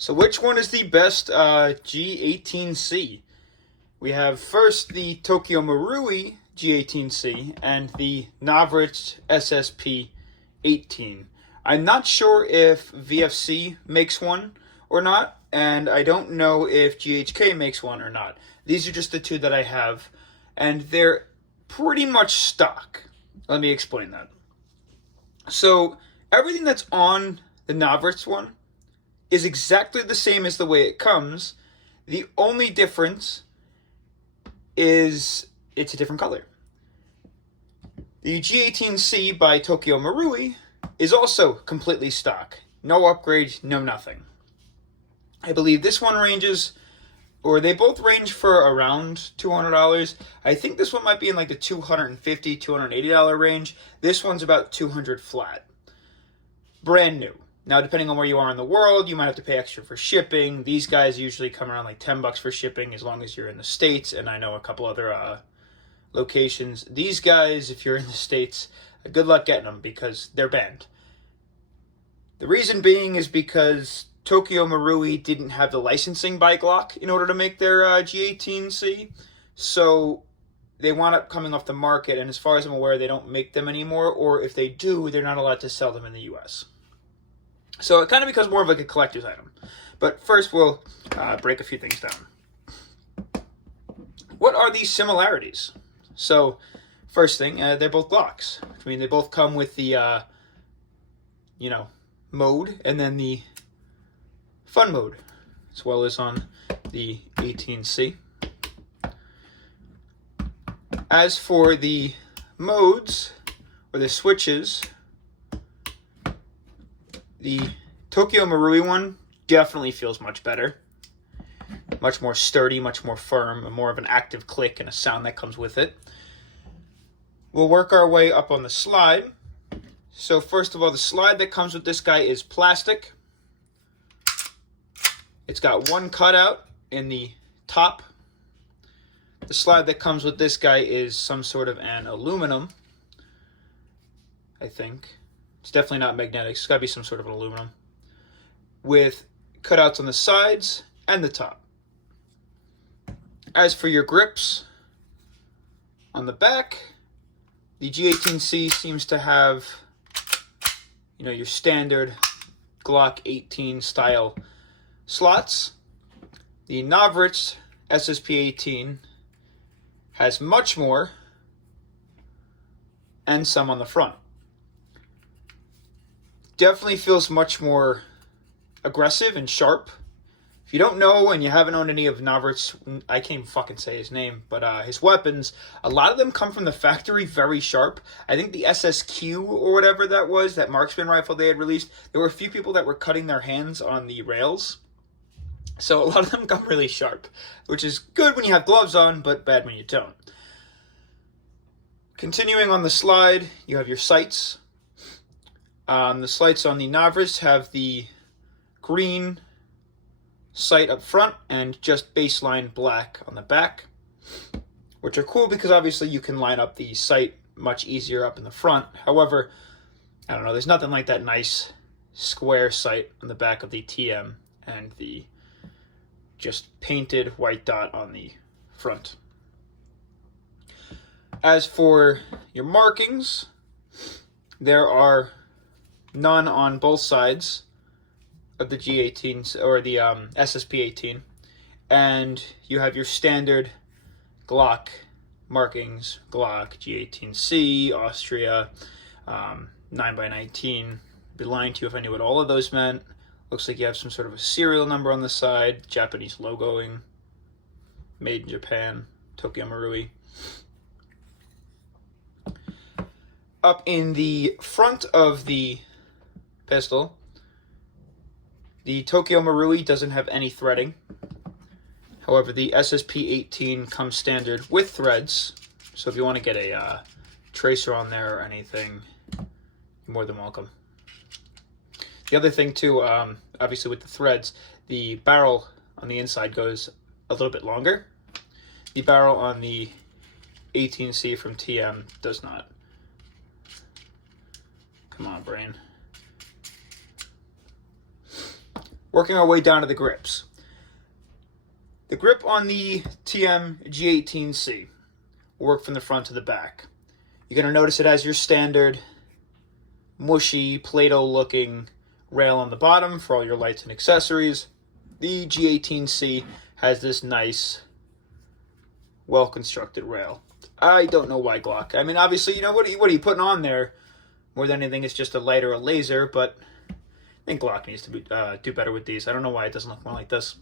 So which one is the best G18C? We have first the Tokyo Marui G18C and the Navrich SSP-18. I'm not sure if VFC makes one or not, and I don't know if GHK makes one or not. These are just the two that I have, and they're pretty much stock. Let me explain that. So everything that's on the Navrich one is exactly the same as the way it comes. The only difference is it's a different color. The G18C by Tokyo Marui is also completely stock. No upgrade, no nothing. I believe this one ranges, or they both range for around $200. I think this one might be in like the $250, $280 range. This one's about $200 flat. Brand new. Now, depending on where you are in the world, you might have to pay extra for shipping. These guys usually come around like $10 for shipping as long as you're in the States, and I know a couple other locations. These guys, if you're in the States, good luck getting them because they're banned. The reason being is because Tokyo Marui didn't have the licensing by Glock in order to make their G18C, so they wound up coming off the market, and as far as I'm aware, they don't make them anymore, or if they do, they're not allowed to sell them in the US. So it kind of becomes more of like a collector's item. But first, we'll break a few things down. What are these similarities? So, first thing, they're both Glocks. I mean, they both come with the, mode, and then the fun mode, as well as on the 18C. As for the modes, or the switches, the Tokyo Marui one definitely feels much better. Much more sturdy, much more firm, and more of an active click and a sound that comes with it. We'll work our way up on the slide. So first of all, the slide that comes with this guy is plastic. It's got one cutout in the top. The slide that comes with this guy is some sort of an aluminum, I think. It's definitely not magnetic. It's got to be some sort of an aluminum with cutouts on the sides and the top. As for your grips, on the back, the G18C seems to have, your standard Glock 18 style slots. The Navrich SSP-18 has much more and some on the front. Definitely feels much more aggressive and sharp. If you don't know and you haven't owned any of Navrich's, I can't even fucking say his name, but his weapons, a lot of them come from the factory very sharp. I think the SSQ or whatever that was, that marksman rifle they had released, there were a few people that were cutting their hands on the rails. So a lot of them come really sharp, which is good when you have gloves on, but bad when you don't. Continuing on the slide, you have your sights. The sights on the Navrich have the green sight up front and just baseline black on the back, which are cool because obviously you can line up the sight much easier up in the front. However, I don't know, there's nothing like that nice square sight on the back of the TM and the just painted white dot on the front. As for your markings, there are none on both sides of the G18 or the SSP-18, and you have your standard Glock markings: Glock, G18C, Austria, 9x19. Be lying to you if I knew what all of those meant. Looks like you have some sort of a serial number on the side, Japanese logoing, made in Japan, Tokyo Marui. Up in the front of the pistol, the Tokyo Marui doesn't have any threading. However, the SSP-18 comes standard with threads, so if you want to get a tracer on there or anything, you're more than welcome. The other thing too, obviously with the threads, the barrel on the inside goes a little bit longer. The barrel on the 18C from TM does not. Come on, brain. Working our way down to the grips. The grip on the TM G18C will work from the front to the back. You're going to notice it has your standard mushy Play-Doh looking rail on the bottom for all your lights and accessories. The G18C has this nice, well-constructed rail. I don't know why Glock. I mean, obviously, you know, what are you putting on there? More than anything, it's just a light or a laser, but I think Glock needs to do better with these. I don't know why it doesn't look more like this.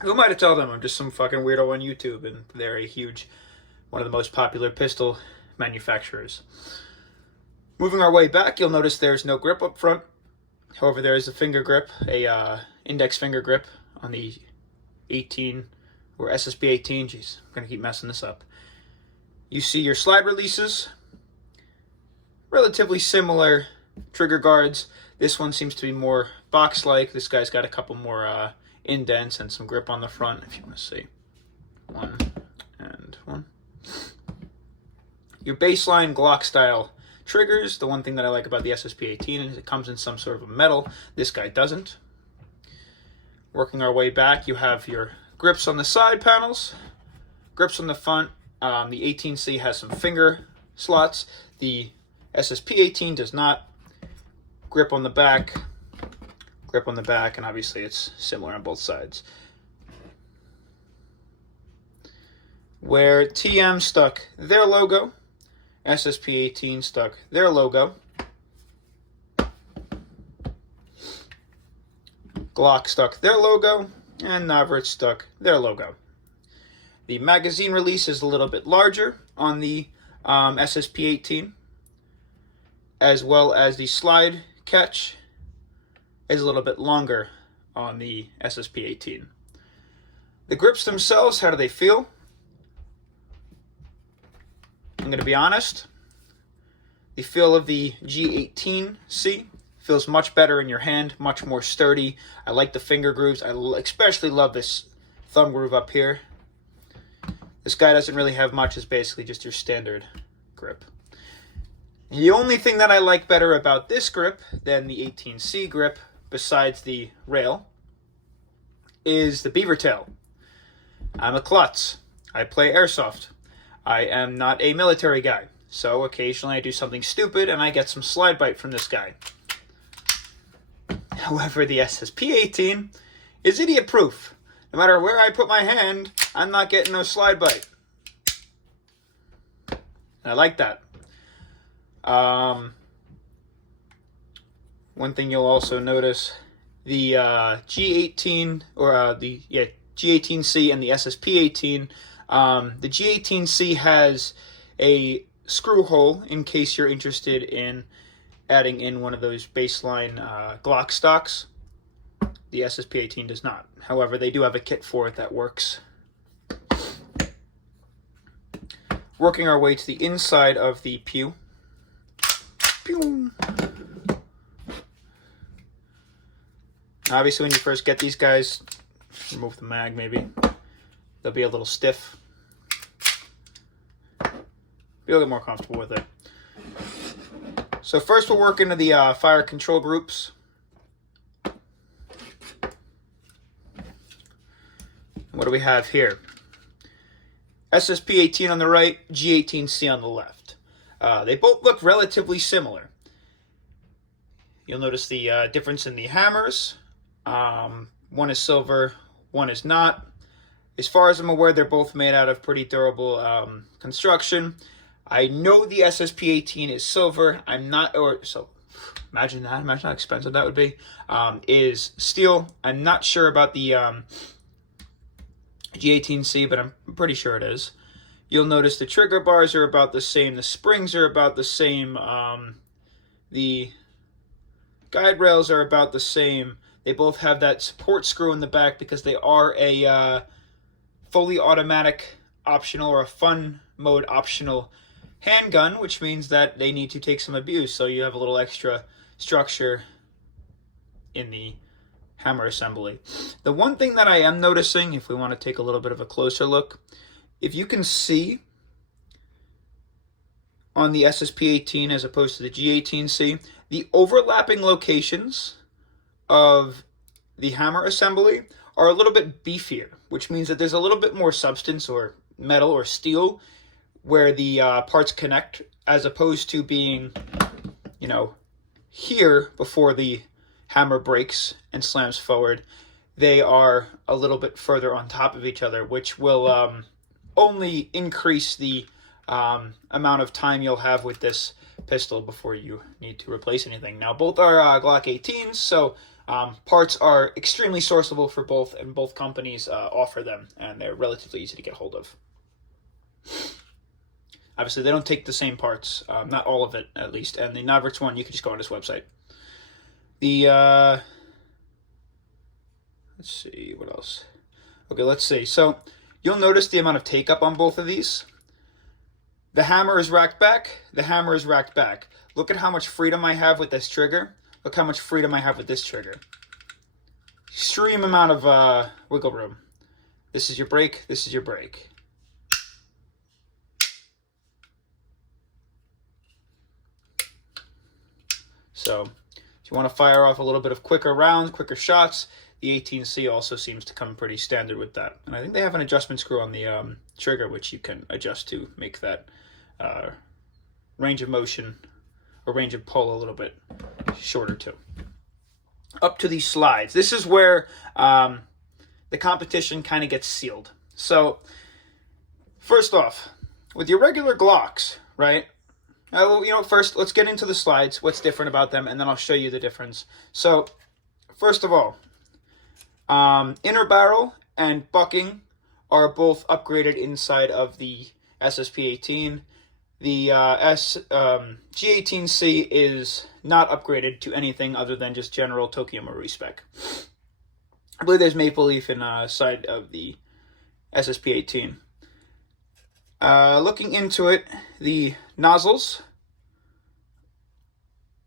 Who am I to tell them? I'm just some fucking weirdo on YouTube, and they're a huge, one of the most popular pistol manufacturers. Moving our way back, you'll notice there's no grip up front. However, there is a finger grip, a index finger grip on the 18 or SSP 18. Jeez, I'm gonna keep messing this up. You see your slide releases, relatively similar trigger guards. This one seems to be more box-like. This guy's got a couple more indents and some grip on the front, if you want to see. One and one. Your baseline Glock style triggers. The one thing that I like about the SSP 18 is it comes in some sort of a metal. This guy doesn't. Working our way back, you have your grips on the side panels, grips on the front. The 18C has some finger slots. The SSP 18 does not. Grip on the back, and obviously it's similar on both sides. Where TM stuck their logo, SSP 18 stuck their logo. Glock stuck their logo, and Navarrete stuck their logo. The magazine release is a little bit larger on the SSP 18, as well as the slide catch is a little bit longer on the SSP 18. The grips themselves, how do they feel? I'm going to be honest. The feel of the G18C feels much better in your hand, much more sturdy. I like the finger grooves. I especially love this thumb groove up here. This guy doesn't really have much. It's basically just your standard grip. The only thing that I like better about this grip than the 18C grip, besides the rail, is the beaver tail. I'm a klutz. I play airsoft. I am not a military guy, so occasionally I do something stupid and I get some slide bite from this guy. However, the SSP 18 is idiot proof. No matter where I put my hand, I'm not getting no slide bite. And I like that. One thing you'll also notice, the G18 or the G18C and the SSP 18. The G18C has a screw hole in case you're interested in adding in one of those baseline Glock stocks. The SSP 18 does not. However, they do have a kit for it that works. Working our way to the inside of the pew. Pew. Obviously, when you first get these guys, remove the mag maybe. They'll be a little stiff. Be a little more comfortable with it. So first we'll work into the fire control groups. What do we have here? SSP 18 on the right, G18C on the left. They both look relatively similar. You'll notice the difference in the hammers. One is silver, one is not. As far as I'm aware, they're both made out of pretty durable construction. I know the SSP 18 is silver. I'm not, or so imagine that. Imagine how expensive that would be. Is steel. I'm not sure about the G18C, but I'm pretty sure it is. You'll notice the trigger bars are about the same. The springs are about the same. The guide rails are about the same. They both have that support screw in the back because they are a fully automatic optional or a fun mode optional handgun, which means that they need to take some abuse. So you have a little extra structure in the hammer assembly. The one thing that I am noticing, if we want to take a little bit of a closer look, if you can see on the SSP 18 as opposed to the G18C, the overlapping locations of the hammer assembly are a little bit beefier, which means that there's a little bit more substance or metal or steel where the parts connect, as opposed to being, you know, here before the hammer breaks and slams forward. They are a little bit further on top of each other, which will only increase the amount of time you'll have with this pistol before you need to replace anything. Now, both are Glock 18s, so parts are extremely sourceable for both, and both companies offer them, and they're relatively easy to get hold of. Obviously, they don't take the same parts, not all of it at least, and the Navrats one, you can just go on this website. The, let's see, what else? Okay, let's see. So, you'll notice the amount of take-up on both of these. The hammer is racked back, the hammer is racked back. Look at how much freedom I have with this trigger. Look how much freedom I have with this trigger. Extreme amount of wiggle room. This is your brake, this is your brake. So, if you want to fire off a little bit of quicker rounds, quicker shots, the 18C also seems to come pretty standard with that. And I think they have an adjustment screw on the trigger, which you can adjust to make that range of motion or range of pull a little bit shorter too. Up to these slides. This is where the competition kind of gets sealed. So, first off, with your regular Glocks, right? First, let's get into the slides, what's different about them, and then I'll show you the difference. So, first of all, inner barrel and bucking are both upgraded inside of the SSP-18. The G18C is not upgraded to anything other than just general Tokyo Marui spec. I believe there's maple leaf inside of the SSP-18. Looking into it, the nozzles,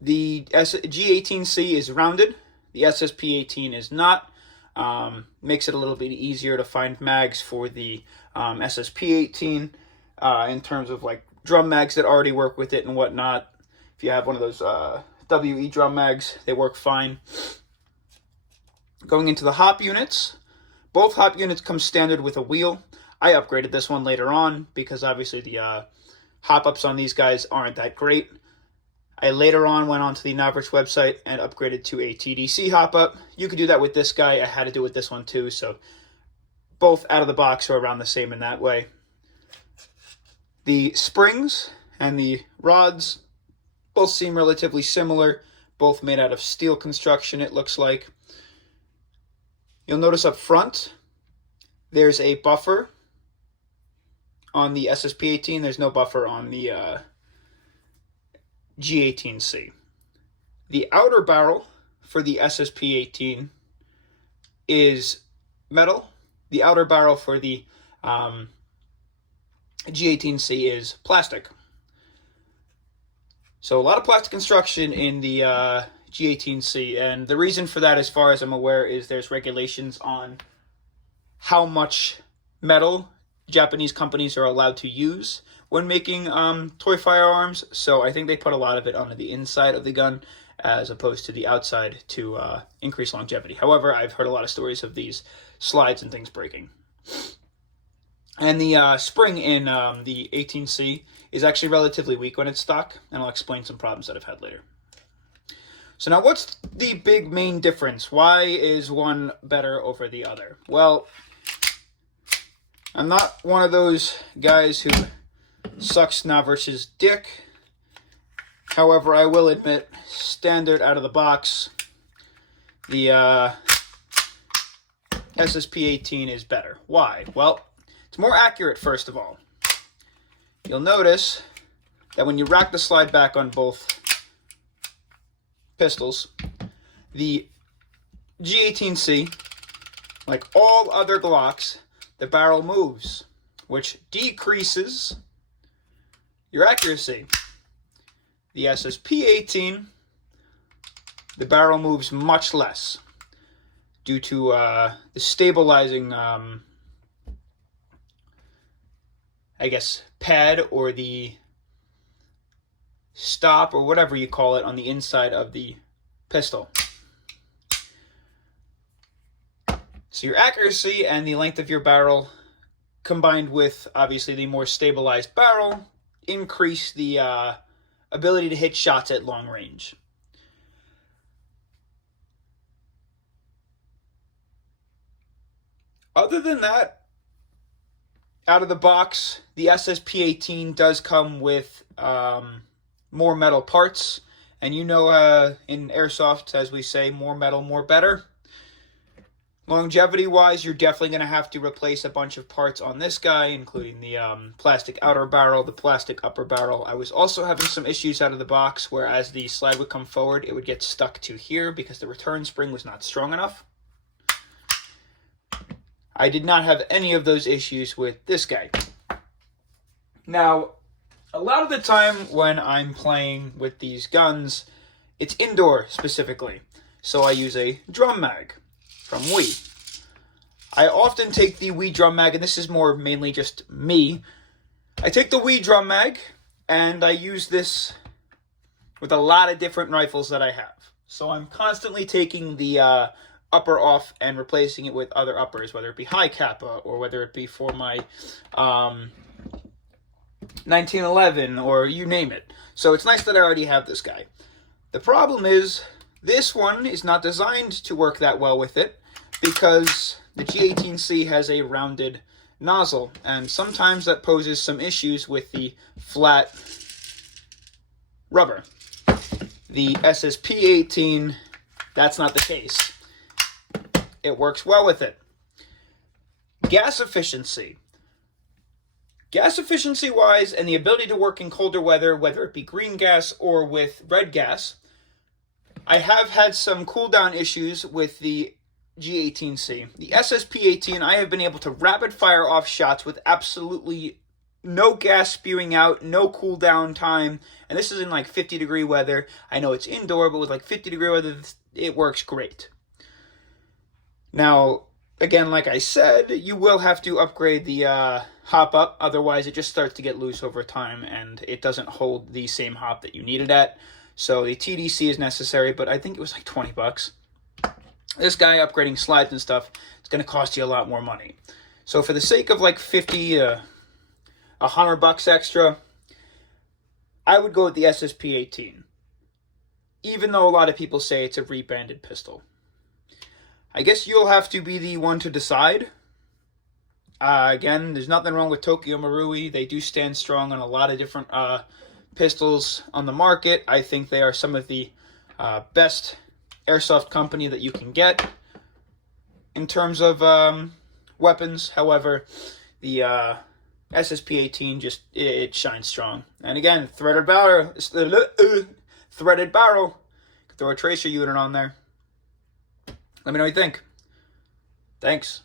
the G18C is rounded, the SSP-18 is not. Makes it a little bit easier to find mags for the SSP-18 in terms of like drum mags that already work with it and whatnot. If you have one of those WE drum mags, they work fine. Going into the hop units, both hop units come standard with a wheel. I upgraded this one later on because obviously the hop-ups on these guys aren't that great. I later on went onto the Navrats website and upgraded to a TDC hop-up. You could do that with this guy. I had to do it with this one too, so both out of the box are around the same in that way. The springs and the rods both seem relatively similar, both made out of steel construction, it looks like. You'll notice up front, there's a buffer on the SSP-18. There's no buffer on the G18C. The outer barrel for the SSP-18 is metal. The outer barrel for the G18C is plastic. So a lot of plastic construction in the G18C, and the reason for that, as far as I'm aware, is there's regulations on how much metal Japanese companies are allowed to use when making toy firearms. So I think they put a lot of it onto the inside of the gun as opposed to the outside to increase longevity. However, I've heard a lot of stories of these slides and things breaking. And the spring in the 18C is actually relatively weak when it's stock, and I'll explain some problems that I've had later. So now, what's the big main difference? Why is one better over the other? Well, I'm not one of those guys who sucks Navrats' dick. However, I will admit, standard out of the box, the SSP-18 is better. Why? Well, it's more accurate, first of all. You'll notice that when you rack the slide back on both pistols, the G18C, like all other Glocks, the barrel moves, which decreases your accuracy. The SSP-18, the barrel moves much less due to the stabilizing, pad or the stop or whatever you call it on the inside of the pistol. So your accuracy and the length of your barrel, combined with obviously the more stabilized barrel, increase the ability to hit shots at long range. Other than that, out of the box, the SSP-18 does come with more metal parts. And you know, in airsoft, as we say, more metal, more better. Longevity-wise, you're definitely going to have to replace a bunch of parts on this guy, including the plastic outer barrel, the plastic upper barrel. I was also having some issues out of the box, where as the slide would come forward, it would get stuck to here because the return spring was not strong enough. I did not have any of those issues with this guy. Now, a lot of the time when I'm playing with these guns, it's indoor specifically. So I use a drum mag from Wii. I often take the Wii drum mag, and this is more mainly just me. I take the Wii drum mag, and I use this with a lot of different rifles that I have. So I'm constantly taking the upper off and replacing it with other uppers, whether it be high kappa or whether it be for my 1911 or you name it. So it's nice that I already have this guy. The problem is this one is not designed to work that well with it because the G18C has a rounded nozzle, and sometimes that poses some issues with the flat rubber. The SSP-18, that's not the case. It works well with it. Gas efficiency. Gas efficiency-wise and the ability to work in colder weather, whether it be green gas or with red gas, I have had some cooldown issues with the G18C. The SSP-18, I have been able to rapid fire off shots with absolutely no gas spewing out, no cooldown time, and this is in like 50-degree weather. I know it's indoor, but with like 50-degree weather, it works great. Now, again, like I said, you will have to upgrade the hop up, otherwise it just starts to get loose over time and it doesn't hold the same hop that you need it at. So the TDC is necessary, but I think it was like 20 bucks. This guy upgrading slides and stuff, it's going to cost you a lot more money. So for the sake of like 50 to 100 bucks extra, I would go with the SSP-18. Even though a lot of people say it's a rebranded pistol. I guess you'll have to be the one to decide. Again, there's nothing wrong with Tokyo Marui. They do stand strong on a lot of different pistols on the market. I think they are some of the best airsoft company that you can get in terms of weapons. However, the SSP-18 just it shines strong. And again, threaded barrel. Threaded barrel. Throw a tracer unit on there. Let me know what you think. Thanks.